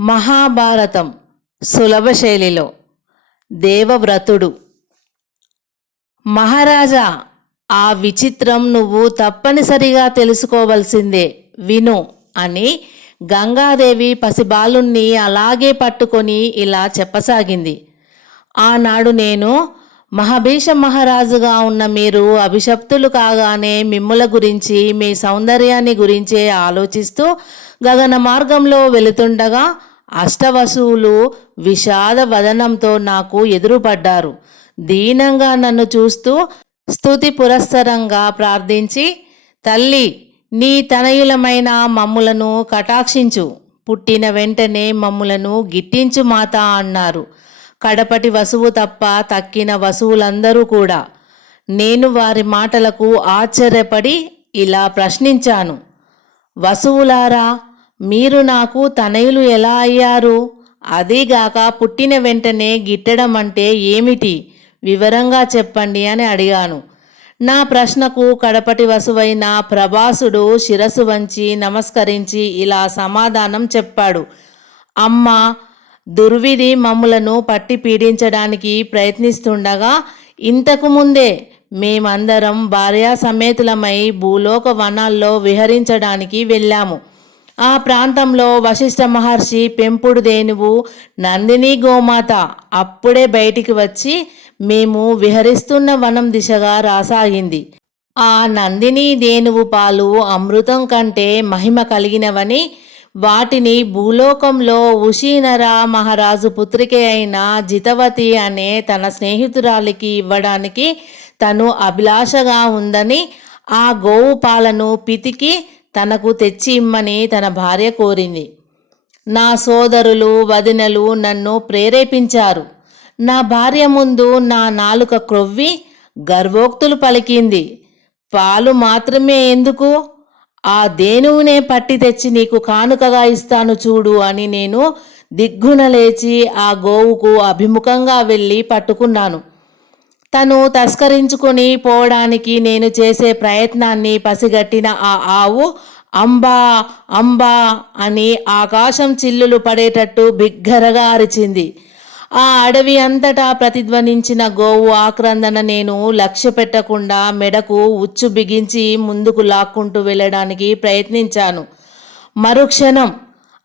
మహాభారతం సులభ శైలిలో దేవవ్రతుడు. మహారాజా ఆ విచిత్రం నువ్వు తప్పనిసరిగా తెలుసుకోవలసిందే విను అని గంగాదేవి పసిబాలుణ్ణి అలాగే పట్టుకొని ఇలా చెప్పసాగింది. ఆనాడు నేను మహాభీష మహారాజుగా ఉన్న మీరు అభిషప్తులు కాగానే మిమ్ముల గురించి మీ సౌందర్యాన్ని గురించే ఆలోచిస్తూ గగన మార్గంలో వెళుతుండగా అష్టవసువులు విషాద వదనంతో నాకు ఎదురుపడ్డారు. దీనంగా నన్ను చూస్తూ స్థుతి పురస్సరంగా ప్రార్థించి తల్లి నీ తనయులమైన మమ్ములను కటాక్షించు. పుట్టిన వెంటనే మమ్ములను గిట్టించు మాత అన్నారు. కడపటి వసువు తప్ప తక్కిన వసువులందరూ కూడా. నేను వారి మాటలకు ఆశ్చర్యపడి ఇలా ప్రశ్నించాను. వసువులారా మీరు నాకు తనయులు ఎలా అయ్యారు? అదీగాక పుట్టిన వెంటనే గిట్టడం అంటే ఏమిటి? వివరంగా చెప్పండి అని అడిగాను. నా ప్రశ్నకు కడపటి వసువైన ప్రభాసుడు శిరసు వంచి నమస్కరించి ఇలా సమాధానం చెప్పాడు. అమ్మ దుర్విధి మమ్ములను పట్టి పీడించడానికి ప్రయత్నిస్తుండగా ఇంతకు ముందే మేమందరం భార్యా సమేతులమై భూలోక వనాల్లో విహరించడానికి వెళ్ళాము. ఆ ప్రాంతంలో వశిష్ఠ మహర్షి పెంపుడు దేనువు నందిని గోమాత అప్పుడే బయటికి వచ్చి మేము విహరిస్తున్న వనం దిశగా రాసాగింది. ఆ నందిని దేనువు పాలు అమృతం కంటే మహిమ కలిగినవని వాటిని భూలోకంలో ఉషీనర మహారాజు పుత్రికే అయిన జితవతి అనే తన స్నేహితురాలికి ఇవ్వడానికి తను అభిలాషగా ఉందని ఆ గోవు పాలను పితికి తనకు తెచ్చి ఇమ్మని తన భార్య కోరింది. నా సోదరులు వదినలు నన్ను ప్రేరేపించారు. నా భార్య ముందు నా నాలుక క్రొవ్వి గర్వోక్తులు పలికింది. పాలు మాత్రమే ఎందుకు? ఆ దేనువునే పట్టి తెచ్చి నీకు కానుకగా ఇస్తాను చూడు అని నేను దిగ్గున లేచి ఆ గోవుకు అభిముఖంగా వెళ్ళి పట్టుకున్నాను. తను తస్కరించుకొని పోవడానికి నేను చేసే ప్రయత్నాన్ని పసిగట్టిన ఆ ఆవు అంబా అంబా అని ఆకాశం చిల్లులు పడేటట్టు బిగ్గరగా అరిచింది. ఆ అడవి అంతటా ప్రతిధ్వనించిన గోవు ఆక్రందన నేను లక్ష్య పెట్టకుండా మెడకు ఉచ్చు బిగించి ముందుకు లాక్కుంటూ వెళ్ళడానికి ప్రయత్నించాను. మరుక్షణం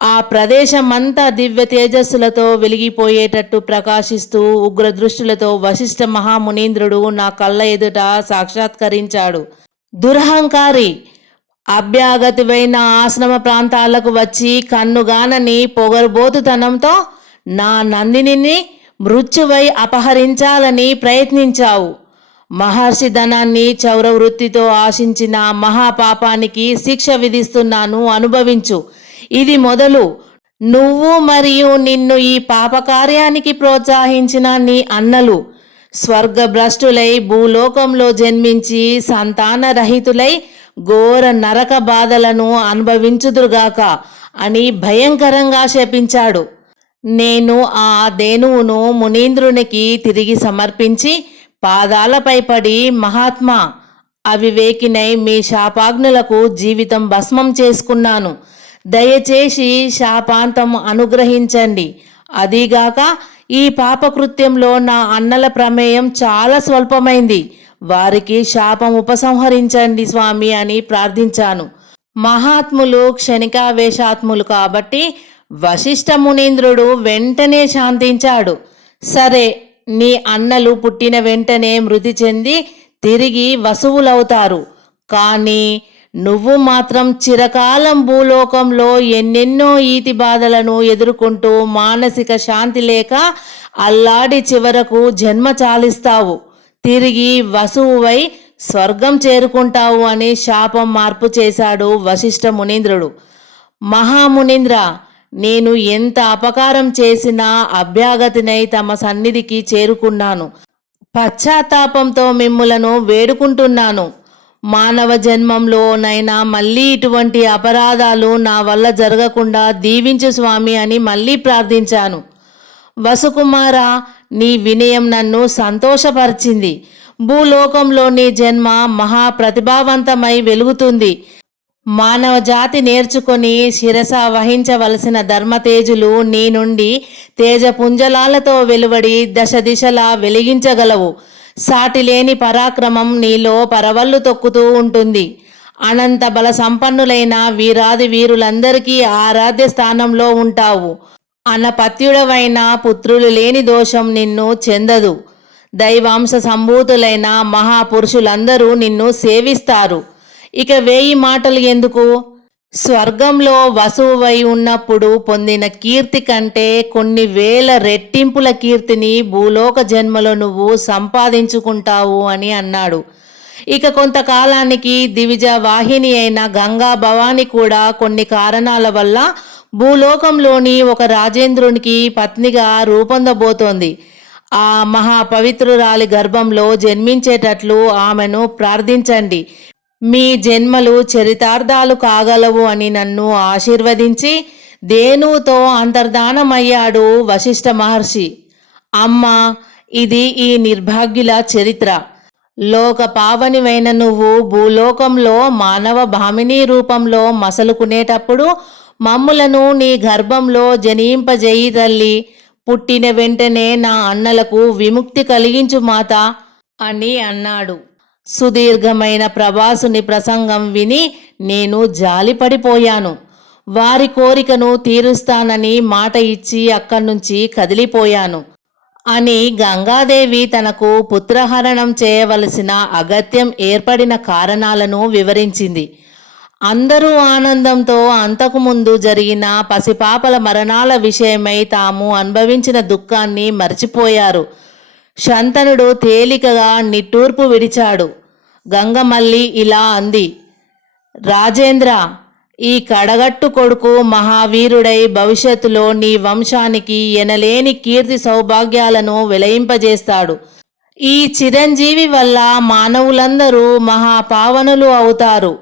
ఆ ప్రదేశమంతా దివ్య తేజస్సులతో వెలిగిపోయేటట్టు ప్రకాశిస్తూ ఉగ్రదృష్టిలతో వశిష్ఠ మహామునీంద్రుడు నా కళ్ళ ఎదుట సాక్షాత్కరించాడు. దురహంకారి అభ్యాగతివైన ఆశ్రమ ప్రాంతాలకు వచ్చి కన్నుగానని పొగరుబోతుతనంతో నా నందినిని మృత్యువై అపహరించాలని ప్రయత్నించావు. మహర్షి ధనాన్ని చౌరవృత్తితో ఆశించిన మహాపాపానికి శిక్ష విధిస్తున్నాను అనుభవించు. ఇది మొదలు. నువ్వు మరియు నిన్ను ఈ పాపకార్యానికి ప్రోత్సహించిన నీ అన్నలు స్వర్గభ్రష్టులై భూలోకంలో జన్మించి సంతానరహితులై ఘోర నరక బాధలను అనుభవించుదురుగాక అని భయంకరంగా శపించాడు. నేను ఆ దేనువును మునీంద్రునికి తిరిగి సమర్పించి పాదాలపై పడి మహాత్మా అవివేకినై మీ శాపాగ్నులకు జీవితం భస్మం చేసుకున్నాను. దయచేసి శాపాంతం అనుగ్రహించండి. అదీగాక ఈ పాపకృత్యంలో నా అన్నల ప్రమేయం చాలా స్వల్పమైంది. వారికి శాపం ఉపసంహరించండి స్వామి అని ప్రార్థించాను. మహాత్ములు క్షణికావేశాత్ములు కాబట్టి వశిష్ఠ మునీంద్రుడు వెంటనే శాంతించాడు. సరే నీ అన్నలు పుట్టిన వెంటనే మృతి చెంది తిరిగి వసువులవుతారు. కానీ నువ్వు మాత్రం చిరకాలం భూలోకంలో ఎన్నెన్నో ఈతి బాధలను ఎదుర్కొంటూ మానసిక శాంతి లేక అల్లాడి చివరకు జన్మ చాలిస్తావు. తిరిగి వసువువై స్వర్గం చేరుకుంటావు అని శాపం మార్పు చేశాడు వశిష్ఠ మునీంద్రుడు. మహామునీంద్ర నేను ఎంత అపకారం చేసినా అభ్యాగతినై తమ సన్నిధికి చేరుకున్నాను. పశ్చాత్తాపంతో మిమ్ములను వేడుకుంటున్నాను. మానవ జన్మంలోనైనా మళ్ళీ ఇటువంటి అపరాధాలు నా వల్ల జరగకుండా దీవించు స్వామి అని మళ్ళీ ప్రార్థించాను. వసుకుమార నీ వినయం నన్ను సంతోషపరిచింది. భూలోకంలో నీ జన్మ మహా ప్రతిభావంతమై వెలుగుతుంది. మానవ జాతి నేర్చుకొని శిరస వహించవలసిన ధర్మతేజులు నీ నుండి తేజపుంజలాలతో వెలువడి దశ దిశలా వెలిగించగలవు. సాటిలేని పరాక్రమం నీలో పరవళ్ళు తొక్కుతూ ఉంటుంది. అనంత బల సంపన్నులైన వీరాది వీరులందరికీ ఆరాధ్య స్థానంలో ఉంటావు. అనపత్యుడవైన పుత్రులు లేని దోషం నిన్ను చెందదు. దైవాంశ సంభూతులైన మహాపురుషులందరూ నిన్ను సేవిస్తారు. ఇక వేయి మాటలు ఎందుకు? స్వర్గంలో వసువై ఉన్నప్పుడు పొందిన కీర్తి కంటే కొన్ని వేల రెట్టింపుల కీర్తిని భూలోక జన్మలో నువ్వు సంపాదించుకుంటావు అని అన్నాడు. ఇక కొంతకాలానికి దివిజ వాహిని అయిన గంగా భవాని కూడా కొన్ని కారణాల వల్ల భూలోకంలోని ఒక రాజేంద్రునికి పత్నిగా రూపొందబోతోంది. ఆ మహాపవిత్రురాలి గర్భంలో జన్మించేటట్లు ఆమెను ప్రార్థించండి. మీ జన్మలు చరితార్థాలు కాగలవు అని నన్ను ఆశీర్వదించి దేనుతో అంతర్ధానమయ్యాడు వశిష్ఠ మహర్షి. అమ్మ ఇది ఈ నిర్భాగ్యుల చరిత్ర. లోక పావనివైన నువ్వు భూలోకంలో మానవ భామిని రూపంలో మసలుకునేటప్పుడు మమ్ములను నీ గర్భంలో జనింపజేయి తల్లి. పుట్టిన వెంటనే నా అన్నలకు విముక్తి కలిగించు మాత అని అన్నాడు. సుదీర్ఘమైన ప్రభాసుని ప్రసంగం విని నేను జాలిపడిపోయాను. వారి కోరికను తీరుస్తానని మాట ఇచ్చి అక్కడి నుంచి కదిలిపోయాను. అని గంగాదేవి తనకు పుత్రహరణం చేయవలసిన అగత్యం ఏర్పడిన కారణాలను వివరించింది. అందరూ ఆనందంతో అంతకుముందు జరిగిన పసిపాపల మరణాల విషయమై తాము అనుభవించిన దుఃఖాన్ని మర్చిపోయారు. శంతనుడు తేలికగా నిట్టూర్పు విడిచాడు. గంగమల్లి ఇలా అంది రాజేంద్ర ఈ కడగట్టు కొడుకు మహావీరుడై భవిష్యత్తులో నీ వంశానికి ఎనలేని కీర్తి సౌభాగ్యాలను విలయింపజేస్తాడు. ఈ చిరంజీవి వల్ల మానవులందరూ మహాపావనులు అవుతారు.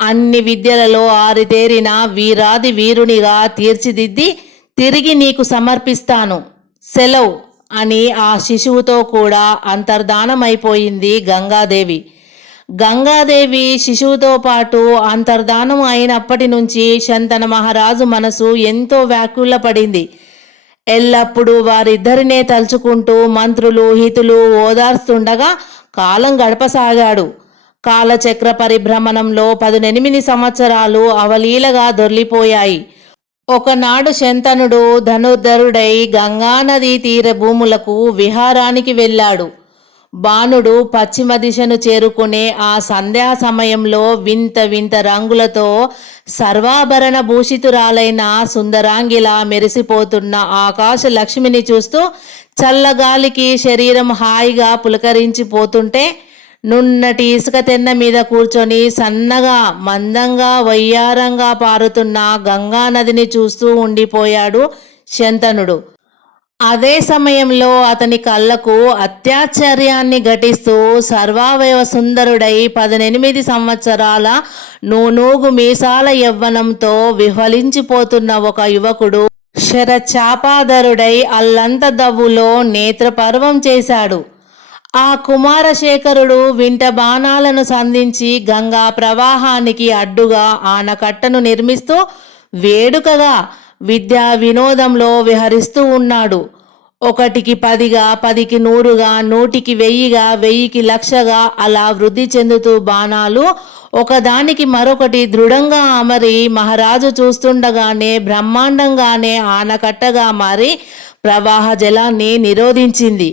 అన్ని విద్యలలో ఆరితేరిన వీరాది వీరునిగా తీర్చిదిద్ది తిరిగి నీకు సమర్పిస్తాను. సెలవు. అని ఆ శిశువుతో కూడా అంతర్ధానమైపోయింది గంగాదేవి. గంగాదేవి శిశువుతో పాటు అంతర్ధానం అయినప్పటి నుంచి శంతన మహారాజు మనసు ఎంతో వ్యాకులపడింది. ఎల్లప్పుడూ వారిద్దరినే తలుచుకుంటూ మంత్రులు హితులు ఓదార్స్తుండగా కాలం గడపసాగాడు. కాలచక్ర పరిభ్రమణంలో పదునెనిమిది సంవత్సరాలు అవలీలగా దొర్లిపోయాయి. ఒకనాడు శంతనుడు ధనుర్ధరుడై గంగానదీ తీర భూములకు విహారానికి వెళ్ళాడు. బాణుడు పశ్చిమ దిశను చేరుకునే ఆ సంధ్యా సమయంలో వింత వింత రంగులతో సర్వాభరణ భూషితురాలైన సుందరాంగిలా మెరిసిపోతున్న ఆకాశ లక్ష్మిని చూస్తూ చల్లగాలికి శరీరం హాయిగా పులకరించిపోతుంటే నున్నటి ఇసుక తెన్న మీద కూర్చొని సన్నగా మందంగా వయ్యారంగా పారుతున్న గంగా నదిని చూస్తూ ఉండిపోయాడు శంతనుడు. అదే సమయంలో అతని కళ్ళకు అత్యాశ్చర్యాన్ని ఘటిస్తూ సర్వావయవ సుందరుడై పదనెనిమిది సంవత్సరాల నూనూగు మీసాల యవ్వనంతో విఫలించిపోతున్న ఒక యువకుడు శరచాపాదరుడై అల్లంత దవ్వులో నేత్రపర్వం చేశాడు. ఆ కుమారశేఖరుడు వింట బాణాలను సంధించి గంగా ప్రవాహానికి అడ్డుగా ఆనకట్టను నిర్మిస్తూ వేడుకగా విద్యా వినోదంలో విహరిస్తూ ఉన్నాడు. ఒకటికి పదిగా పదికి నూరుగా నూటికి వెయ్యిగా వెయ్యికి లక్షగా అలా వృద్ధి చెందుతూ బాణాలు ఒకదానికి మరొకటి దృఢంగా అమరి మహారాజు చూస్తుండగానే బ్రహ్మాండంగానే ఆనకట్టగా మారి ప్రవాహ జలాన్ని నిరోధించింది.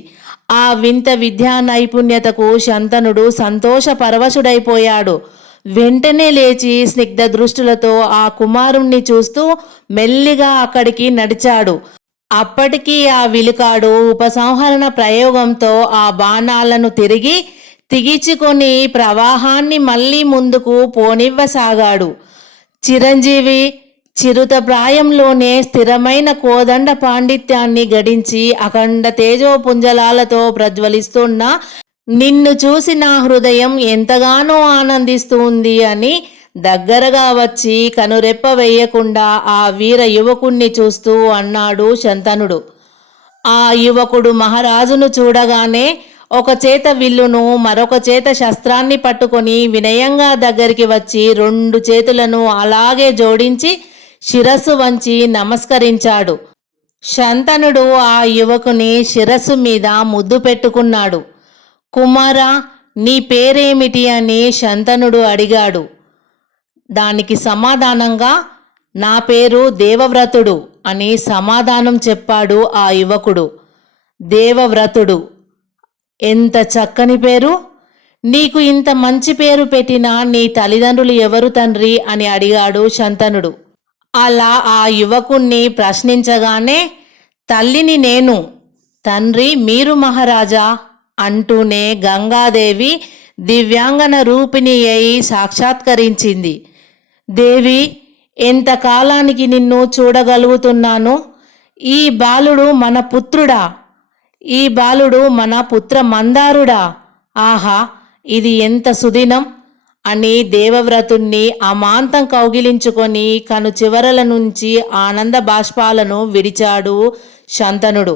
ఆ వింత విద్యా నైపుణ్యతకు శంతనుడు సంతోషపరవశుడైపోయాడు వెంటనే లేచి స్నిగ్ధ దృష్టులతో ఆ కుమారుణ్ణి చూస్తూ మెల్లిగా అక్కడికి నడిచాడు. అప్పటికి ఆ విలుకాడు ఉపసంహరణ ప్రయోగంతో ఆ బాణాలను తిరిగి తిగిచుకొని ప్రవాహాన్ని మళ్ళీ ముందుకు పోనివ్వసాగాడు. చిరంజీవి చిరుత ప్రాయంలోనే స్థిరమైన కోదండ పాండిత్యాన్ని గడించి అఖండ తేజోపుంజలాలతో ప్రజ్వలిస్తున్న నిన్ను చూసి నా హృదయం ఎంతగానో ఆనందిస్తుంది అని దగ్గరగా వచ్చి కనురెప్ప వేయకుండా ఆ వీర యువకుణ్ణి చూస్తూ అన్నాడు శంతనుడు. ఆ యువకుడు మహారాజును చూడగానే ఒక చేత విల్లును మరొక చేత శస్త్రాన్ని పట్టుకొని వినయంగా దగ్గరికి వచ్చి రెండు చేతులను అలాగే జోడించి శిరస్సు వంచి నమస్కరించాడు. శంతనుడు ఆ యువకుని శిరస్సు మీద ముద్దు పెట్టుకున్నాడు. కుమారా నీ పేరేమిటి అని శంతనుడు అడిగాడు. దానికి సమాధానంగా నా పేరు దేవవ్రతుడు అని సమాధానం చెప్పాడు ఆ యువకుడు. దేవవ్రతుడు ఎంత చక్కని పేరు! నీకు ఇంత మంచి పేరు పెట్టిన నీ తల్లిదండ్రులు ఎవరు తండ్రి అని అడిగాడు శంతనుడు. అలా ఆ యువకుణ్ణి ప్రశ్నించగానే తల్లిని నేను తండ్రి మీరు మహారాజా అంటూనే గంగాదేవి దివ్యాంగన రూపిణి అయి సాక్షాత్కరించింది. దేవి ఎంతకాలానికి నిన్ను చూడగలుగుతున్నాను? ఈ బాలుడు మన పుత్రుడా? ఈ బాలుడు మన పుత్ర మందారుడా? ఆహా ఇది ఎంత సుదినం! అని దేవవ్రతుణ్ణి అమాంతం కౌగిలించుకొని కను చివరల నుంచి ఆనంద బాష్పాలను విడిచాడు శంతనుడు.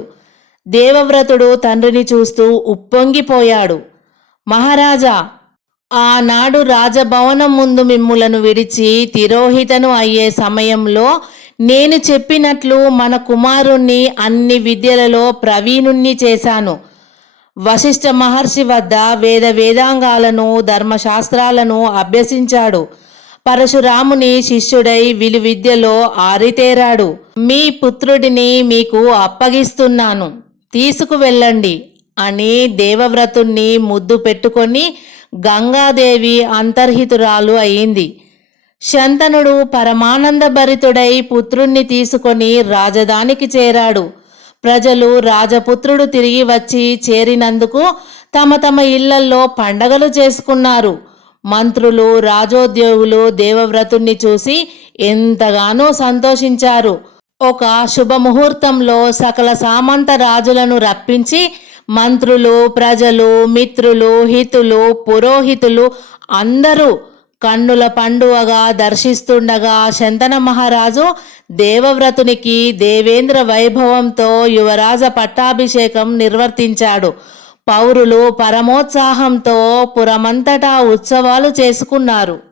దేవవ్రతుడు తండ్రిని చూస్తూ ఉప్పొంగిపోయాడు. మహారాజా ఆనాడు రాజభవనం ముందు మిమ్ములను విడిచి తిరోహితను అయ్యే సమయంలో నేను చెప్పినట్లు మన కుమారుణ్ణి అన్ని విద్యలలో ప్రవీణుణ్ణి చేశాను. వశిష్ఠ మహర్షి వద్ద వేద వేదాంగాలను ధర్మశాస్త్రాలను అభ్యసించాడు. పరశురాముని శిష్యుడై విలు విద్యలో ఆరితేరాడు. మీ పుత్రుడిని మీకు అప్పగిస్తున్నాను. తీసుకువెళ్ళండి అని దేవవ్రతుణ్ణి ముద్దు పెట్టుకొని గంగాదేవి అంతర్హితురాలు అయింది. శంతనుడు పరమానందభరితుడై పుత్రుణ్ణి తీసుకొని రాజధానికి చేరాడు. ప్రజలు రాజపుత్రుడు తిరిగి వచ్చి చేరినందుకు తమ తమ ఇళ్ళల్లో పండగలు చేసుకున్నారు. మంత్రులు రాజోద్యోగులు దేవవ్రతుణ్ణి చూసి ఎంతగానో సంతోషించారు. ఒక శుభముహూర్తంలో సకల సామంత రాజులను రప్పించి మంత్రులు ప్రజలు మిత్రులు హితులు పురోహితులు అందరూ కన్నుల పండువగా దర్శిస్తుండగా శంతన మహారాజు దేవవ్రతునికి దేవేంద్ర వైభవంతో యువరాజ పట్టాభిషేకం నిర్వర్తించాడు. పౌరులు పరమోత్సాహంతో పురమంతటా ఉత్సవాలు చేసుకున్నారు.